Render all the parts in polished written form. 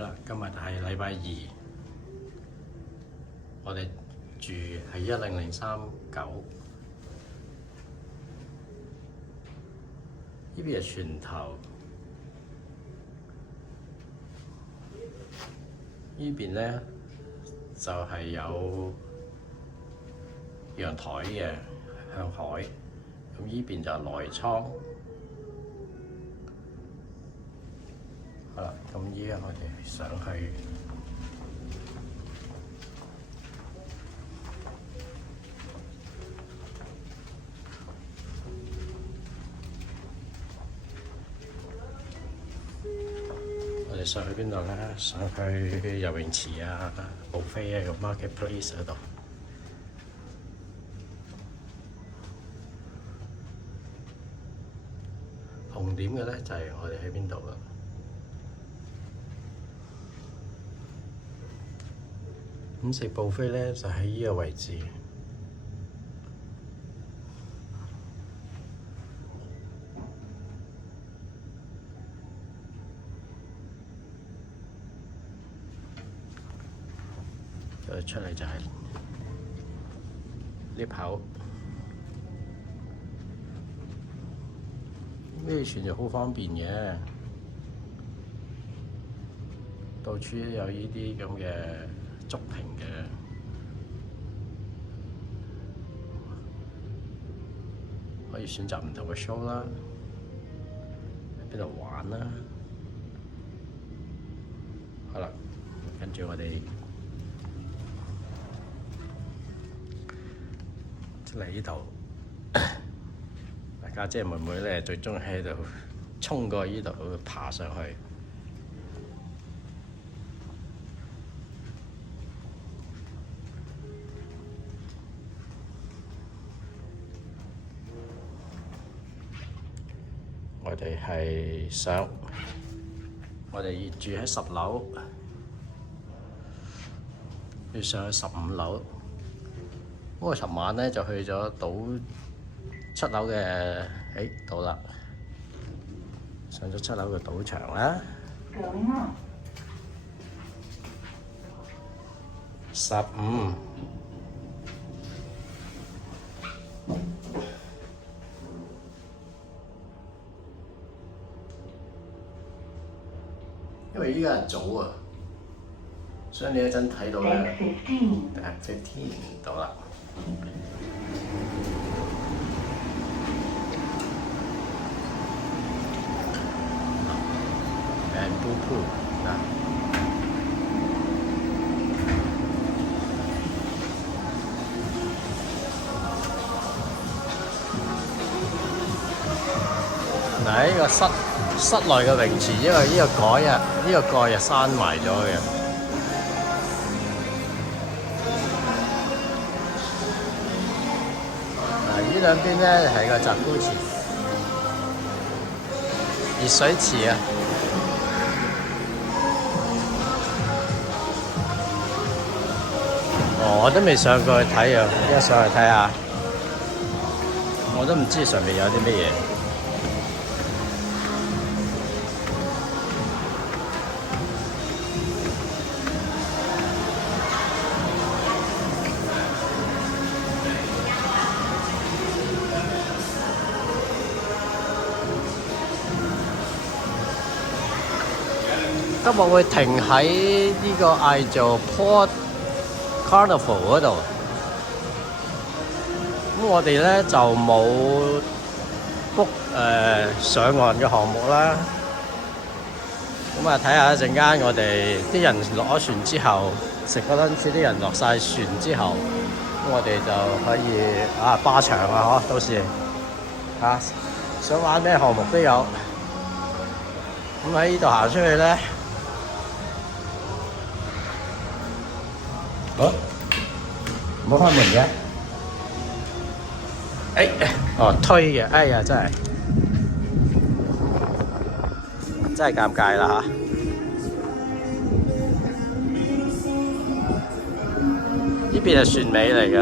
好啦，今日係禮拜二，我哋住係10039，呢邊係船頭，呢邊咧就係有陽台嘅向海，咁呢邊就係內艙。好啦，咁依家我哋上去上去邊度咧？上去游泳池啊、buffet 啊、個 marketplace 嗰度。紅點嘅咧就係我哋喺邊度啦。咁食 buffet 咧就喺呢個位置。出嚟就係 lift 口，呢船就好方便嘅，到處都有呢啲咁嘅竹屏嘅，可以選擇唔同嘅 show 啦，喺邊度玩啦。好啦，跟住我哋嚟呢度，家姐妹妹咧最鍾意喺度衝過呢度爬上去。我哋係我哋住喺10樓，要上去15樓。咁我尋晚咧就去咗賭7樓嘅，到啦，上咗7樓嘅賭場啦。15，因為依家係早啊，所以你一陣睇到嘅15到啦。Bamboo pool 嗱，呢個室內嘅泳池，因為呢個蓋啊閂埋咗嘅。呢兩邊咧係個集高池、熱水池啊！我都未上過去睇啊，依家上去睇下，我都唔知上面有啲乜嘢。今日會停喺呢個嗌做 Port Carnival 嗰度，咁我哋咧就冇 book 上岸嘅項目啦。咁啊睇下一陣間我哋啲人落咗船之後，食個 lunch 啲人落晒船之後，咁我哋就可以霸場啊！到時想玩咩項目都有。咁喺呢度行出去咧。冇開門嘅，推嘅，哎呀真係尷尬啦嚇！呢邊係船尾嚟嘅，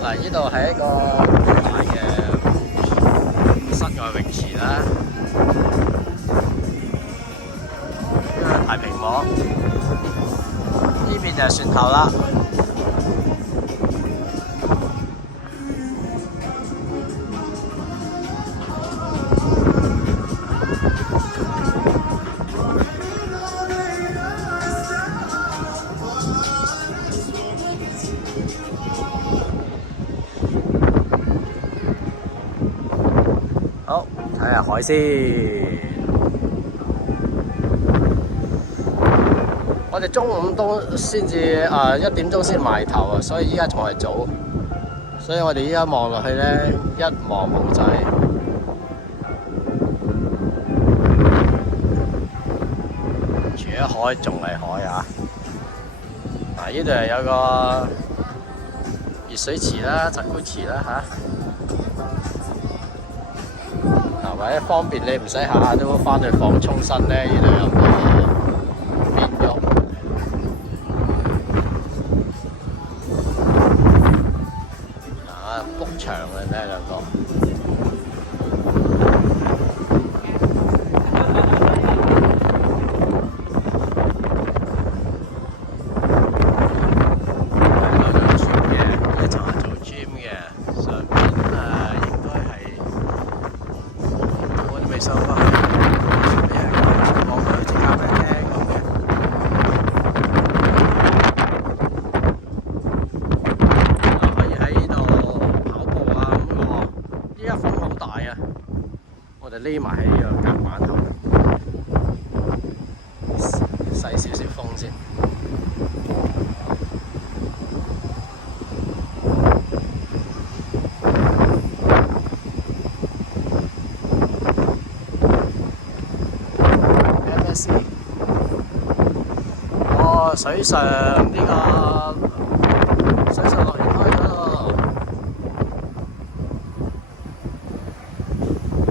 嗱呢度係一個大嘅室外個泳池啦，呢個太平網，呢邊就係船頭啦。好，睇下海鮮。我哋中午都先至1點鐘先埋頭啊，所以依家仲係早。所以我哋依家望落去咧，一望無際。除咗海，仲係海啊！呢度係有個熱水池啦、集古池啦嚇。或者方便你唔使下下都返去放沖身咧，呢度有個面浴。book 場嘅呢兩個。我哋匿埋喺呢個甲板頭，細少少風先。MSC， 哦，水上呢個水上樂園開咗咯。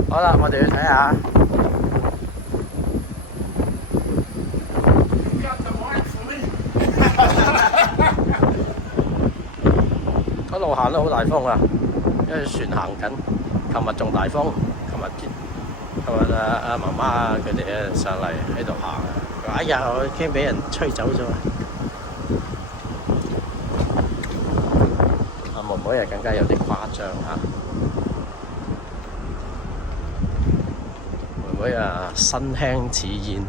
好啦，我哋去睇下。一路行都好大風啊，因為船行緊。琴日仲大風，琴日阿媽媽佢哋上嚟喺度行，佢話：哎呀，我驚俾人吹走咗。阿妹妹又更加有啲誇張嚇。妹妹啊，身輕似燕，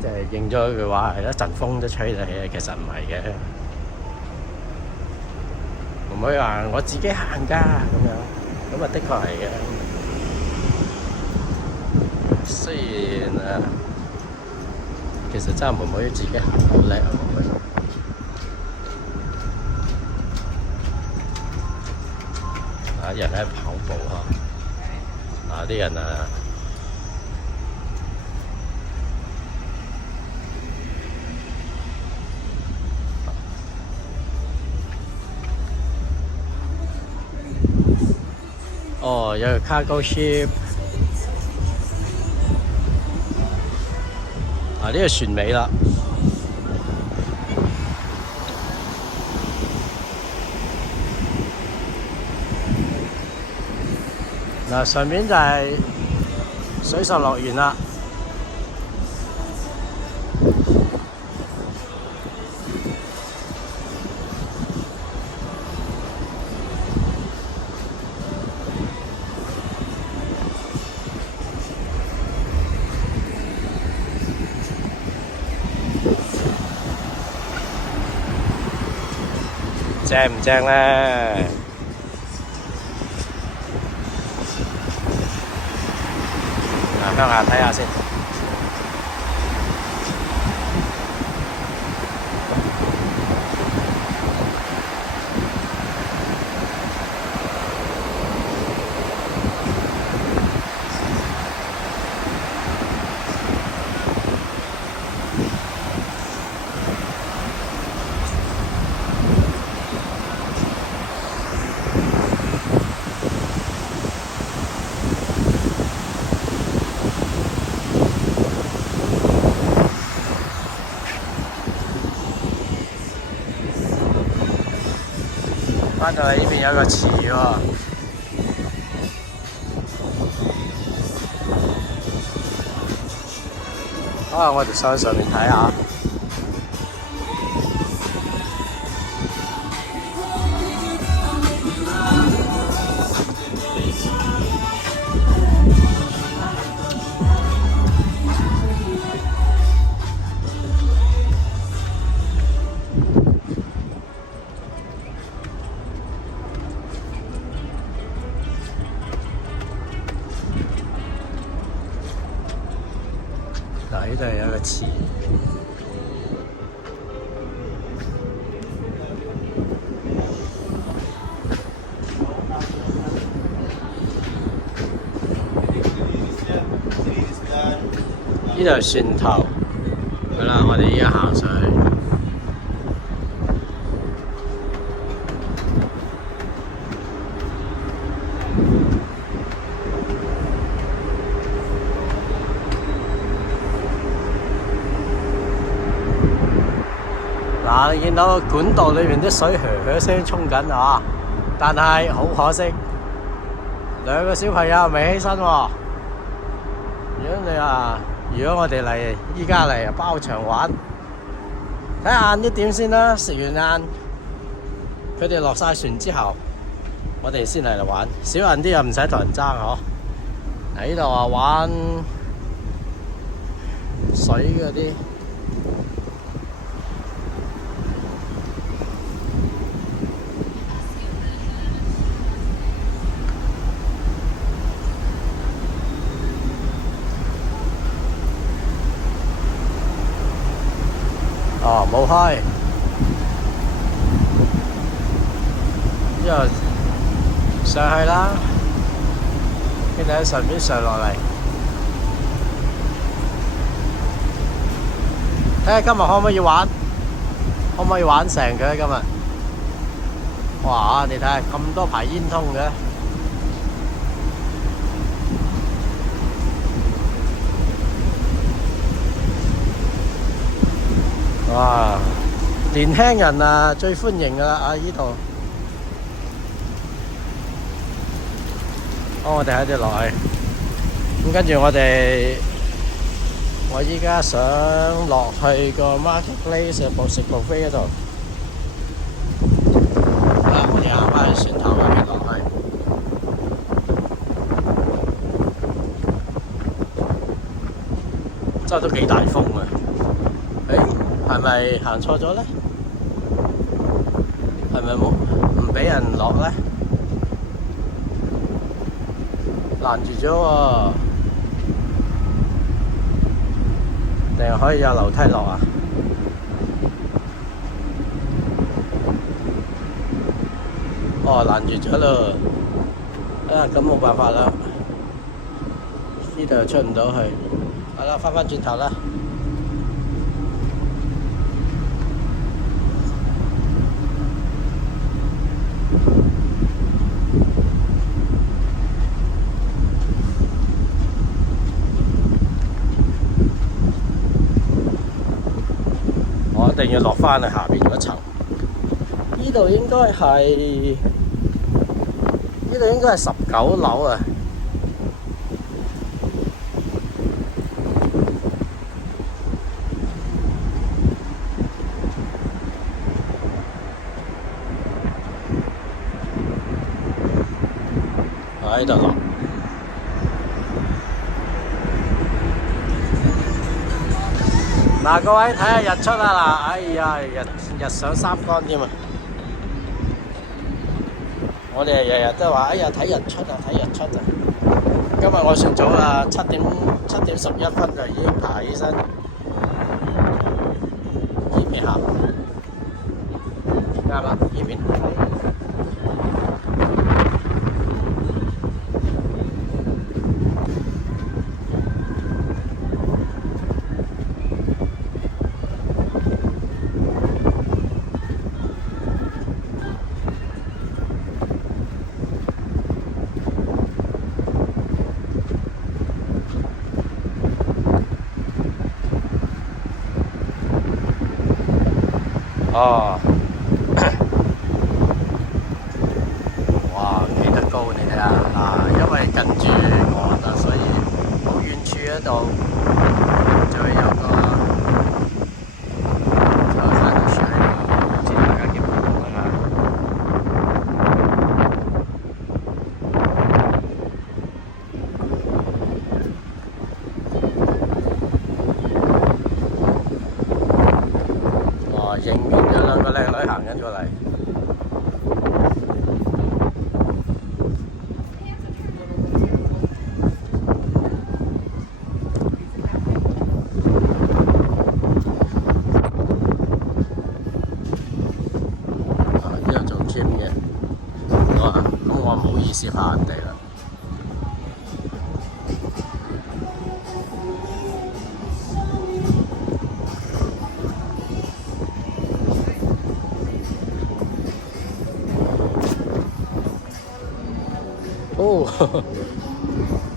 即係應咗句話，係一陣風都吹得起，其實唔係嘅。妹妹話：我自己行㗎咁樣，咁啊的確係嘅。雖然其實真係妹妹自己行好叻啊！妹妹人喺跑步嚇，啲人哦，有個 cargo ship， 呢個船尾啦。上面就係水上樂園啦。正唔正咧？向下睇下先。翻到嚟呢邊有個池喎，我哋上面睇下。嗱，呢度有個池。呢度係船頭，係啦，我哋而家行上去。嗱，你見到管道裏面啲水噓噓聲衝緊啊！但係好可惜，兩個小朋友未起身喎。如果我哋依家嚟包場玩，睇下晏啲點先啦。食完晏，佢哋落晒船之後，我哋先嚟玩。少人啲又唔使同人爭嗬。喺呢度啊玩水嗰啲。哦，冇開，之後上去啦，跟住喺上邊上落嚟，睇下今日可唔可以玩，可唔可以玩成佢今日？哇！你睇下咁多排煙通嘅。哇！年輕人啊，最歡迎噶啦啊！呢度，我哋喺度落去，咁跟住我依家想落去個 marketplace 食 buffet 嗰度，我哋行返去船頭嗰邊落去，真係都幾大風啊！係咪行錯咗咧？係咪唔俾人落咧？攔住咗喎，定係可以有樓梯落啊？哦，攔住咗咯。咁冇辦法啦，呢度又出唔到去。好啦，返轉頭啦。我一定要落返去下邊嗰層。呢度應該係19樓啊！我喺度落。嗱，各位睇下日出啊！嗱，哎呀，日上三竿添啊！我哋日日都話，哎呀，睇日出啊，睇日出啊！今日我算早啦，7點11分就已經爬起身，呢邊行，啱啦，呢邊。哦，哇，企得高，你睇下啊，因為近住岸啊，所以好遠處嗰度就會有個迎面有兩個靚女行緊過嚟。呢度做 gym 嘅，咁我唔好意思怕人哋啦。哦，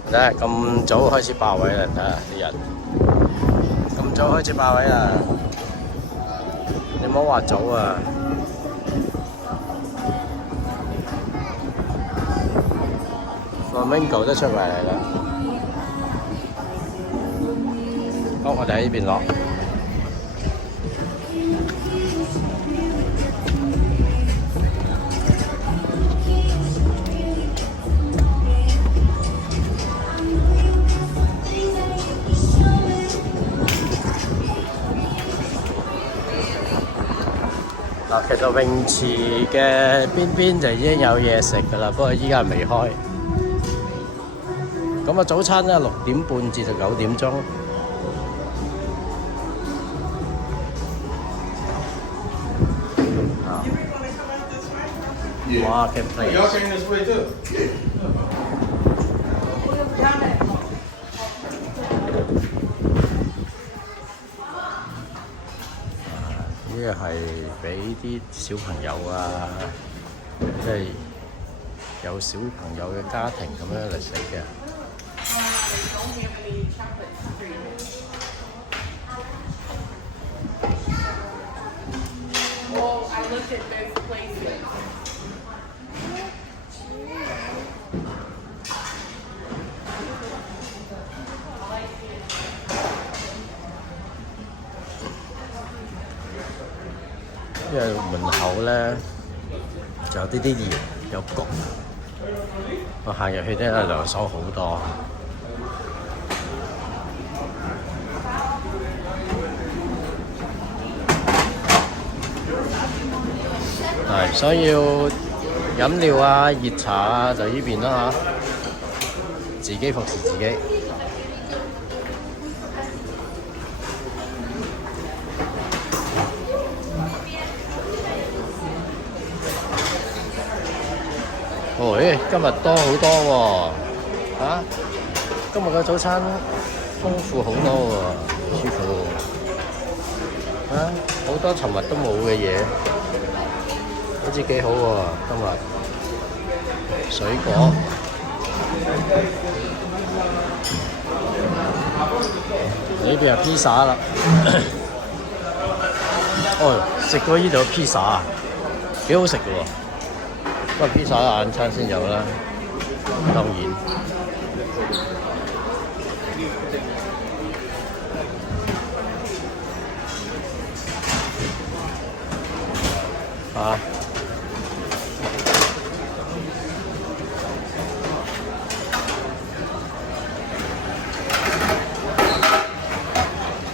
睇下咁早開始霸位啦！睇下啲人咁早開始霸位啦，你唔好話早啊！Flamingo 都出埋嚟啦，好，我哋喺呢邊落。其實泳池嘅邊就已經有嘢食㗎啦，不過依家未開。咁啊，早餐咧6點半至到9點鐘。Marketplace。呢個係俾啲小朋友啊，即係有小朋友嘅家庭咁樣嚟食嘅。因為門口咧就有啲鹽，有焗。我行入去咧，涼爽好多。係，所以要飲料啊、熱茶啊，就呢邊啦嚇，自己服侍自己。哦，今日多好多喎，今日嘅早餐豐富好多喎，師傅，好多尋日都冇嘅嘢，好似幾好喎，今日水果，呢邊係披薩啦，哦，食過呢度嘅披薩啊，幾好食嘅喎。不過披薩晏餐先有啦，當然。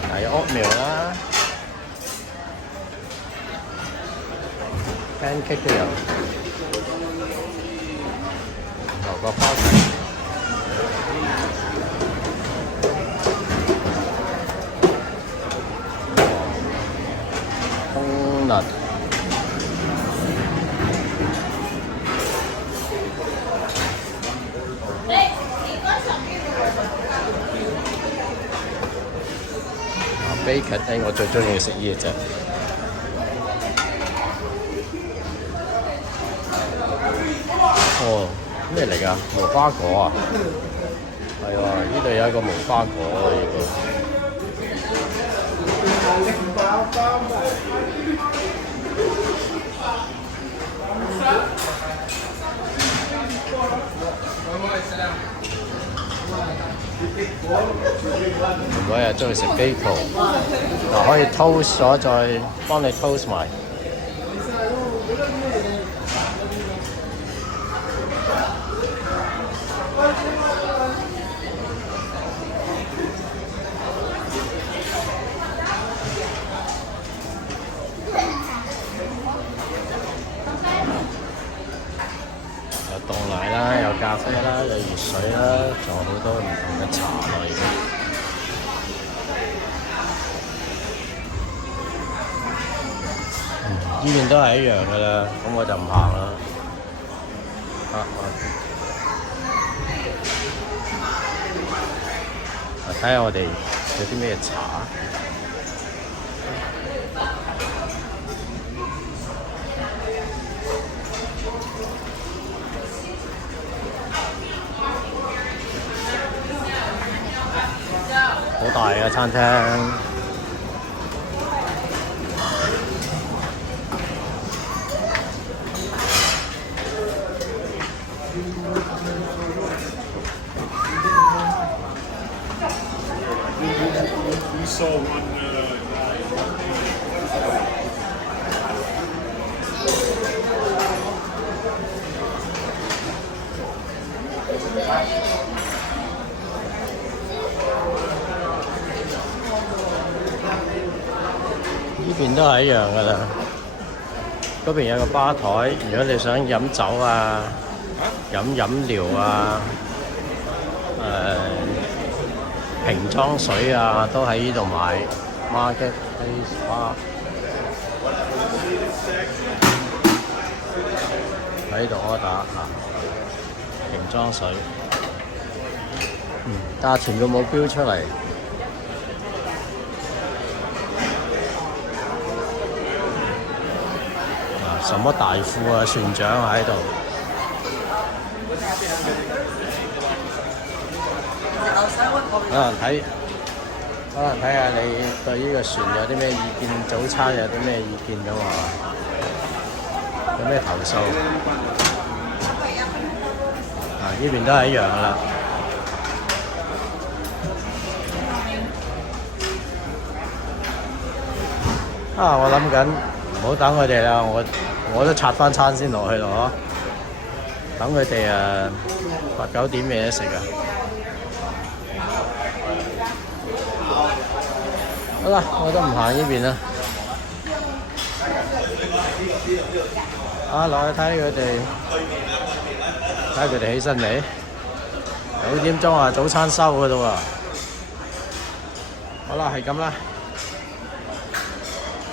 係oatmeal啦 ，pancake 都有。個花生，冬甩，bacon，我最中意食呢隻。哦。咩嚟㗎？無花果啊！係喎，呢度有一個無花果喎，呢個。如果係中意食 bacon，嗱可以 toast 咗再幫你 toast 埋。啡啦，有熱水啦，仲有好多唔同嘅茶類嘅。呢邊都係一樣㗎啦，咁我就唔行啦。睇下我哋有啲咩茶。好大嘅餐廳。We saw one. 呢邊都係一樣㗎啦。嗰邊有個吧台，如果你想飲酒啊、飲料啊、瓶裝水啊，都喺呢度買。Marketplace Bar 喺度order瓶裝水。價錢佢冇標出嚟。什麼大副啊、船長喺度。可能睇下你對呢個船有啲咩意見，早餐有啲咩意見咁啊？有咩投訴？呢邊都係一樣㗎啦。我諗緊唔好等佢哋啦，我都拆翻餐先落去咯，等佢哋8、9點嘢食啊！好啦，我都唔行呢邊啦。落去睇佢哋起身未？9點鐘早餐收㗎喇喎。好啦，係咁啦。